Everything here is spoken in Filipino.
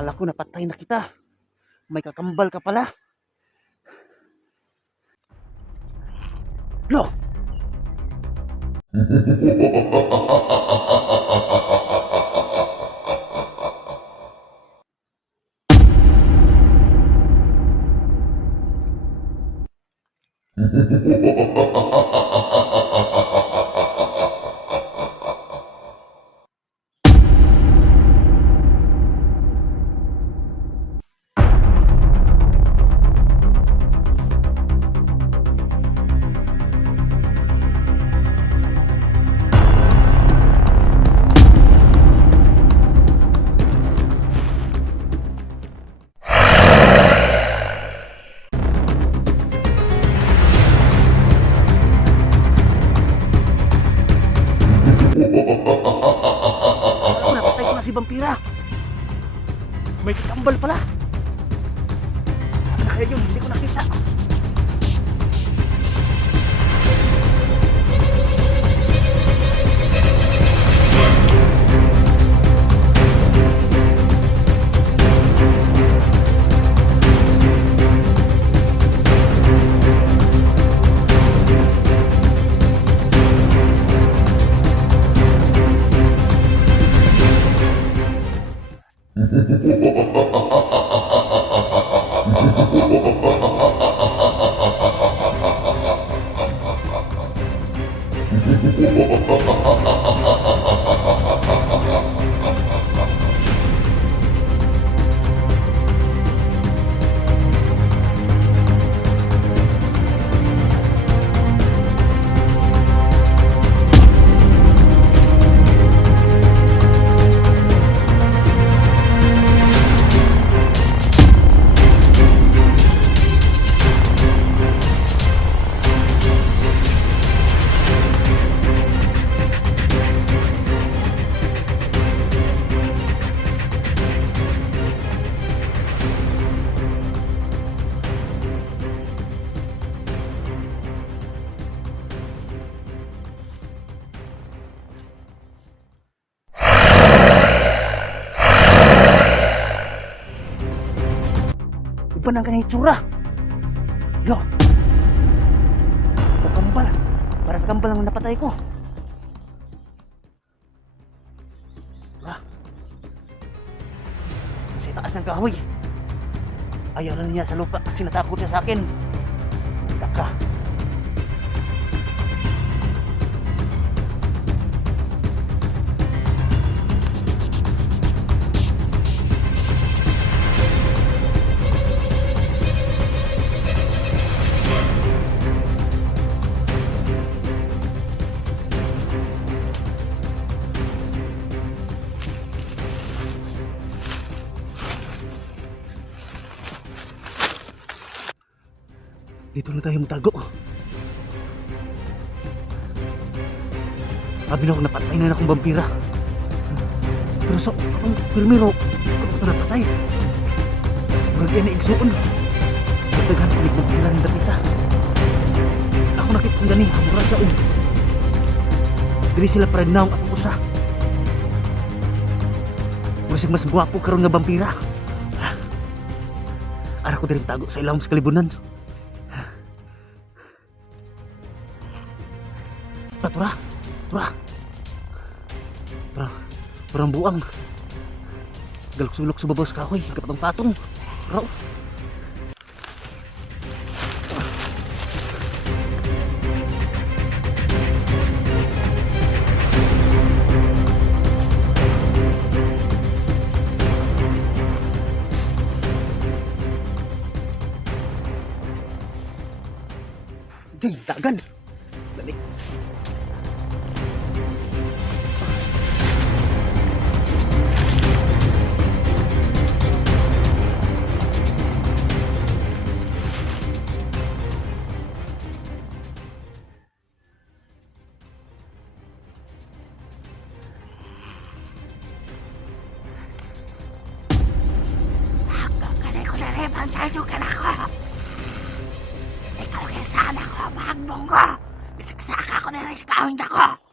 Akala ko napatay na kita. May kakambal ka pala. Lo! Akala ko napatay ko na si Vampira. May kakambal pala. Ano kaya yun? Hindi ko nakita. Iba ng kanyang itsura. Yo! Kakambal. Parang kakambal ang napatay ko. Sa taas ng kahoy. Ayaw na niya sa lupa kasi natakot siya sa akin. Taka. Dito na tayo magtago. Sabi na ako napatay na akong vampira. Pero sa akong pirmiro, ako ito napatay. Murag yan na igsuon. Magdaghan ko ng vampira ng dapita. Ako nakitang gani, murag siya Dili sila paragnaong atong usa. Murag mas guwapo karon nga vampira. Ara ko din tago sa ilawom sa kalibunan. Tura, parang buang. Galok-sulok sa babaw sa kahoy, kapatong-patong. Raw. Ding, dagan. Balik. Bantayo ka na ko. Ikaw kaya sana ko mahagbong ko. Bisagsaka ko na rin sa kawin ko.